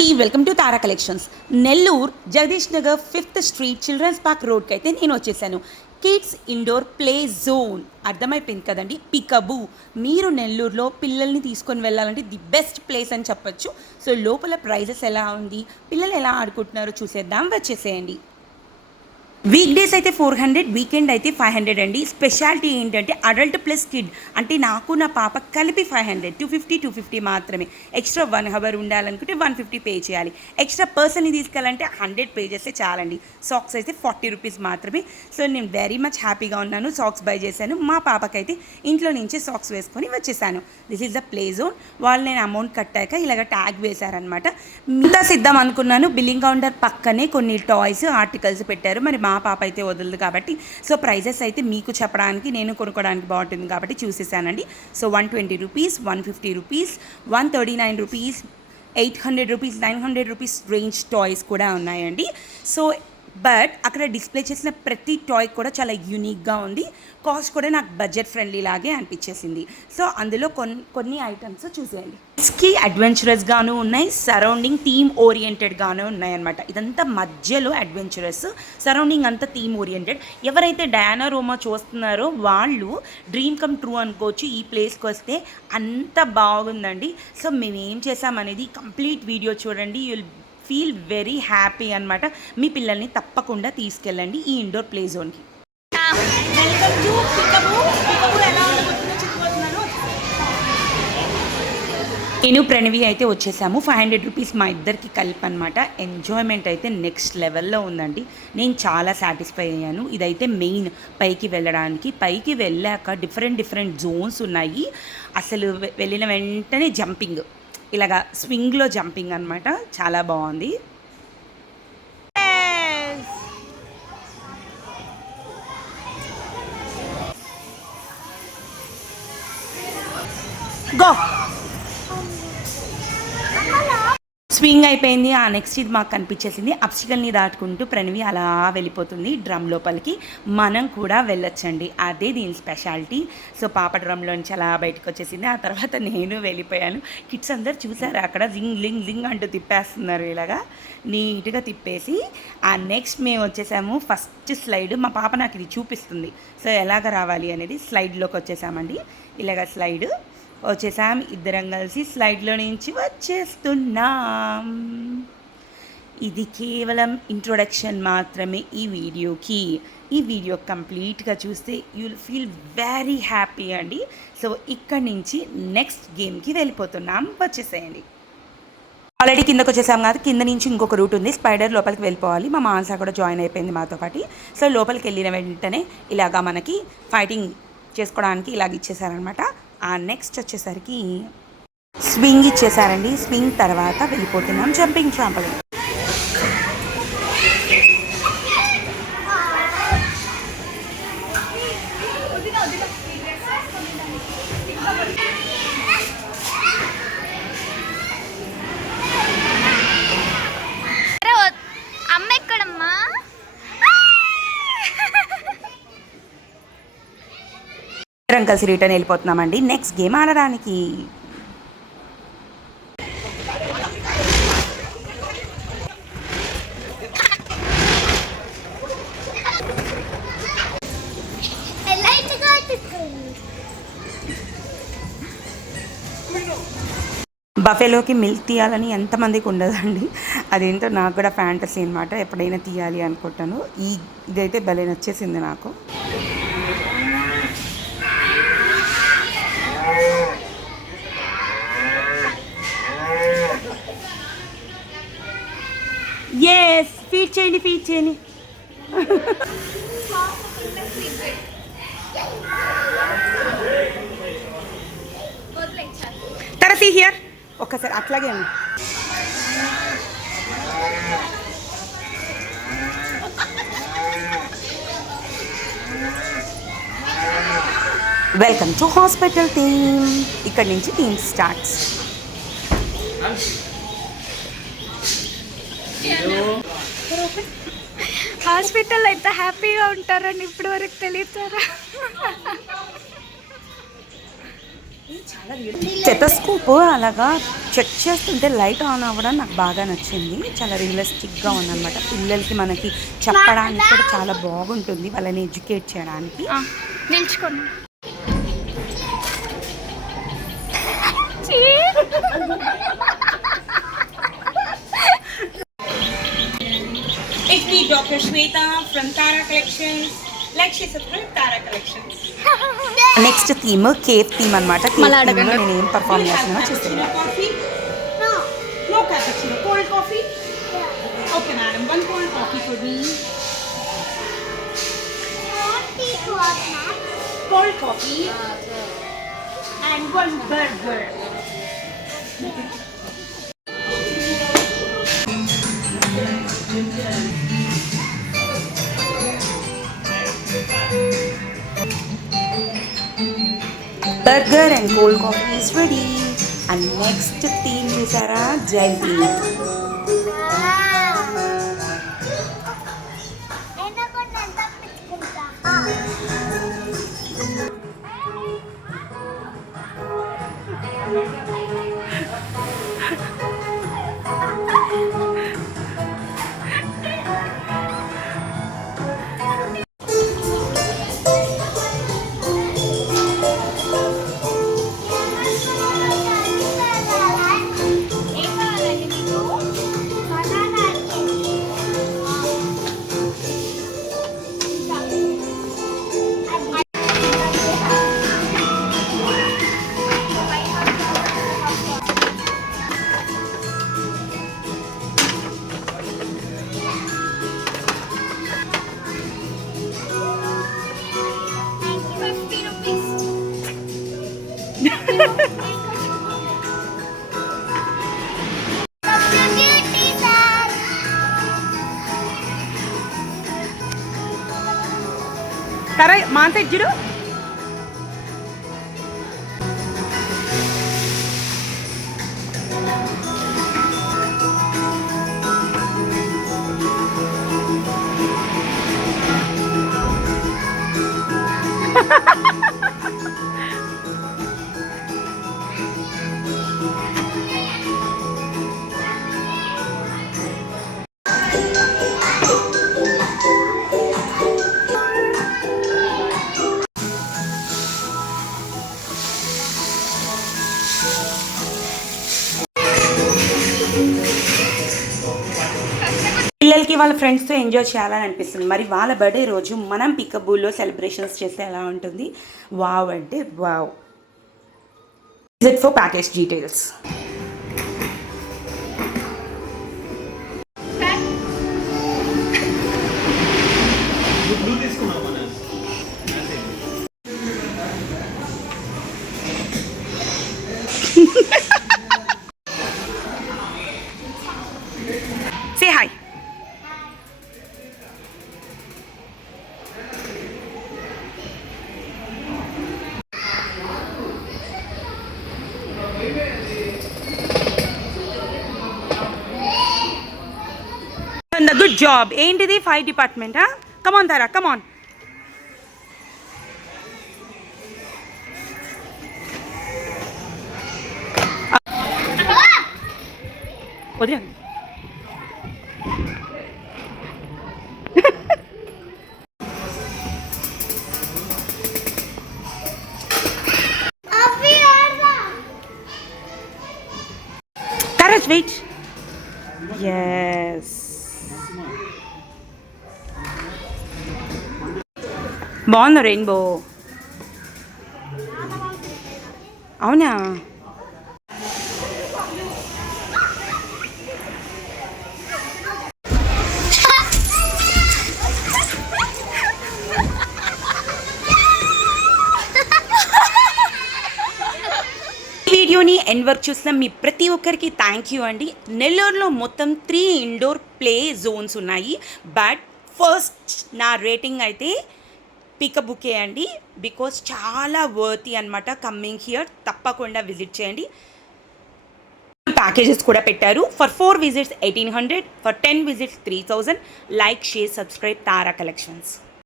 అండి welcome to Tara collections. Nellore Jagadish Nagar fifth street children's park రోడ్కి అయితే నేను వచ్చేసాను. Kids indoor play zone. అర్థమైపోయింది కదండి? పికబు. మీరు నెల్లూరులో పిల్లల్ని తీసుకొని వెళ్ళాలంటే ది బెస్ట్ ప్లేస్ అని చెప్పొచ్చు. సో లోపల ప్రైజెస్ ఎలా ఉంది? పిల్లలు ఎలా ఆడుకుంటున్నారో చూసేద్దాం. వచ్చేసేయండి. వీక్ డేస్ అయితే ఫోర్ హండ్రెడ్ వీకెండ్ అయితే ఫైవ్ హండ్రెడ్ అండి. స్పెషాలిటీ ఏంటంటే అడల్ట్ ప్లస్ కిడ్ అంటే నాకు నా పాప కలిపి five hundred two fifty two fifty మాత్రమే. ఎక్స్ట్రా వన్ హవర్ ఉండాలనుకుంటే వన్ ఫిఫ్టీ పే చేయాలి. ఎక్స్ట్రా పర్సన్ని తీసుకెళ్ళాలంటే హండ్రెడ్ పే చేస్తే చాలండి. సాక్స్ అయితే ఫార్టీ రూపీస్ మాత్రమే. సో నేను వెరీ మచ్ హ్యాపీగా ఉన్నాను. సాక్స్ బై చేశాను. మా పాపకైతే ఇంట్లో నుంచి సాక్స్ వేసుకొని వచ్చేసాను. This is the play zone వాళ్ళు నేను అమౌంట్ కట్టాక ఇలాగ ట్యాగ్ వేశారనమాట మిగతా సిద్ధం అనుకున్నాను. బిల్లింగ్ కౌంటర్ పక్కనే కొన్ని టాయ్స్ ఆర్టికల్స్ పెట్టారు. మరి మా పాప అయితే వదలదు కాబట్టి సో ప్రైజెస్ అయితే మీకు చెప్పడానికి నేను కొనుక్కోవడానికి బాగుంటుంది కాబట్టి చూసేసానండి. So one twenty rupees one fifty rupees one thirty nine rupees eight hundred rupees nine hundred rupees range toys కూడా ఉన్నాయండి. సో బట్ అక్కడ డిస్ప్లే చేసిన ప్రతి టాయ్ కూడా చాలా యూనిక్గా ఉంది. కాస్ట్ కూడా నాకు బడ్జెట్ ఫ్రెండ్లీ లాగే అనిపించేసింది. సో అందులో కొన్ని కొన్ని ఐటమ్స్ చూసేయండి. కి అడ్వెంచరస్గాను ఉన్నాయి. సరౌండింగ్ థీమ్ ఓరియంటెడ్గాను ఉన్నాయి అనమాట ఇదంతా మధ్యలో అడ్వెంచరస్ సరౌండింగ్ అంతా థీమ్ ఓరియంటెడ్. ఎవరైతే డయానా రోమా చూస్తున్నారో వాళ్ళు డ్రీమ్ కమ్ ట్రూ అనుకోవచ్చు. ఈ ప్లేస్కి వస్తే అంత బాగుందండి. సో మేము ఏం చేసామనేది కంప్లీట్ వీడియో చూడండి. యుల్ ఫీల్ వెరీ హ్యాపీ అనమాట మీ పిల్లల్ని తప్పకుండా తీసుకెళ్ళండి ఈ ఇండోర్ ప్లే జోన్కి. నేను ప్రణవి అయితే వచ్చేసాము. ఫైవ్ హండ్రెడ్ రూపీస్ మా ఇద్దరికి కలిపి అనమాట ఎంజాయ్మెంట్ అయితే నెక్స్ట్ లెవెల్లో ఉందండి. నేను చాలా సాటిస్ఫై అయ్యాను. ఇదైతే మెయిన్ పైకి వెళ్ళడానికి. పైకి వెళ్ళాక డిఫరెంట్ డిఫరెంట్ జోన్స్ ఉన్నాయి. అసలు వెళ్ళిన వెంటనే జంపింగ్. ఇలాగా స్వింగ్లో జంపింగ్ అనమాట చాలా బాగుంది గో. స్వింగ్ అయిపోయింది. ఆ నెక్స్ట్ ఇది మాకు కనిపించేసింది. అప్సికల్ని దాటుకుంటూ ప్రణవి అలా వెళ్ళిపోతుంది డ్రమ్ లోపలికి. మనం కూడా వెళ్ళొచ్చండి. అదే దీని స్పెషాలిటీ సో పాప డ్రమ్లో నుంచి అలా బయటకు వచ్చేసింది. ఆ తర్వాత నేను వెళ్ళిపోయాను. కిడ్స్ అందరు చూసారు? అక్కడ జింగ్ లింగ్ లింగ్ అంటూ తిప్పేస్తున్నారు ఇలాగా. నీట్గా తిప్పేసి ఆ నెక్స్ట్ మేము వచ్చేసాము. ఫస్ట్ స్లైడ్ మా పాప నాకు ఇది చూపిస్తుంది. సో ఎలాగ రావాలి అనేది స్లైడ్లోకి వచ్చేసామండి. ఇలాగ స్లైడ్ వచ్చేసాం. ఇద్దరం కలిసి స్లైడ్లో నుంచి వచ్చేస్తున్నాం. ఇది కేవలం ఇంట్రొడక్షన్ మాత్రమే ఈ వీడియోకి. ఈ వీడియో కంప్లీట్గా చూస్తే యుల్ ఫీల్ వెరీ హ్యాపీ అండి. సో ఇక్కడి నుంచి నెక్స్ట్ గేమ్కి వెళ్ళిపోతున్నాం. వచ్చేసేయండి. ఆల్రెడీ కిందకు వచ్చేసాం కదా కింద నుంచి ఇంకొక రూట్ ఉంది. స్పైడర్ లోపలికి వెళ్ళిపోవాలి. మా మాన్సా కూడా జాయిన్ అయిపోయింది మాతో పాటు. సో లోపలికి వెళ్ళిన వెంటనే ఇలాగా మనకి ఫైటింగ్ చేసుకోవడానికి ఇలాగ ఇచ్చేసారనమాట ఆ నెక్స్ట్ వచ్చేసరికి స్వింగ్ ఇచ్చేసారండి. స్వింగ్ తర్వాత వెళ్ళిపోతున్నాం. జంపింగ్ ట్రాంపలింగ్ ఇద్దరం కలిసి రిటర్న్ వెళ్ళిపోతున్నామండి. నెక్స్ట్ గేమ్ ఆడడానికి. బఫేలోకి మిల్క్ తీయాలని ఎంతమందికి ఉండదండి. అదేంటో నాకు కూడా ఫ్యాంటసీ అనమాట ఎప్పుడైనా తీయాలి అనుకుంటాను. ఈ ఇదైతే భలే నచ్చేసింది నాకు. ఎస్ ఫీడ్ చేయండి ఫీడ్ చేయండి తరసి హియర్ ఒక్కసారి అట్లాగే ఉంది వెల్కమ్ టు హాస్పిటల్ థీమ్ ఇక్కడ నుంచి థీమ్ స్టార్ట్స్ హాస్పిటల్ అయితే హ్యాపీగా ఉంటారని ఇప్పటి వరకు తెలియచారా చెతస్కోప్ అలాగా చెక్ చేస్తుంటే లైట్ ఆన్ అవ్వడం నాకు బాగా నచ్చింది. చాలా రియలిస్టిక్గా ఉందన్నమాట. పిల్లలకి మనకి చెప్పడానికి కూడా చాలా బాగుంటుంది వాళ్ళని ఎడ్యుకేట్ చేయడానికి. నిల్చుకోండి. Dr. Shweta from Tara Collections. Like, share, subscribe, Tara Collections. Next theme cafe theme అనమాట మళ్ళా కేఫ్ థీమ్లో అడగండి. నేను ఏం పర్ఫామ్ చేస్తున్నానో చూస్తున్నాను No. No cappuccino. Cold coffee? Okay, madam. One cold coffee for me. Cold coffee. And one burger. burger and cold coffee is ready. And next theme is our jelly. కర మాంతజ్జుడు పిల్లలకి వాళ్ళ ఫ్రెండ్స్తో enjoy చేయాలని అనిపిస్తుంది. మరి వాళ్ళ బర్త్డే రోజు మనం పికబుల్లో సెలబ్రేషన్స్ చేస్తే ఎలా ఉంటుంది? వావ్ అంటే wow it for package details job ఏంటిది? Fire డిపార్ట్మెంటా come on Tara come on వదిలే Carrot, wait. Yes. బాగుంది రెయిన్బో? అవునా? వీడియోని ఎండ్ వర్క్ చూసిన మీ ప్రతి ఒక్కరికి థ్యాంక్ యూ అండి. నెల్లూరులో మొత్తం త్రీ ఇండోర్ ప్లే జోన్స్ ఉన్నాయి. బట్ ఫస్ట్ నా రేటింగ్ అయితే పికబుకే అండి బికాస్ చాలా వర్తి అనమాట కమ్మింగ్ హియర్ తప్పకుండా విజిట్ చేయండి. ప్యాకేజెస్ కూడా పెట్టారు. For four visits eighteen hundred for ten visits three thousand like share subscribe Tara collections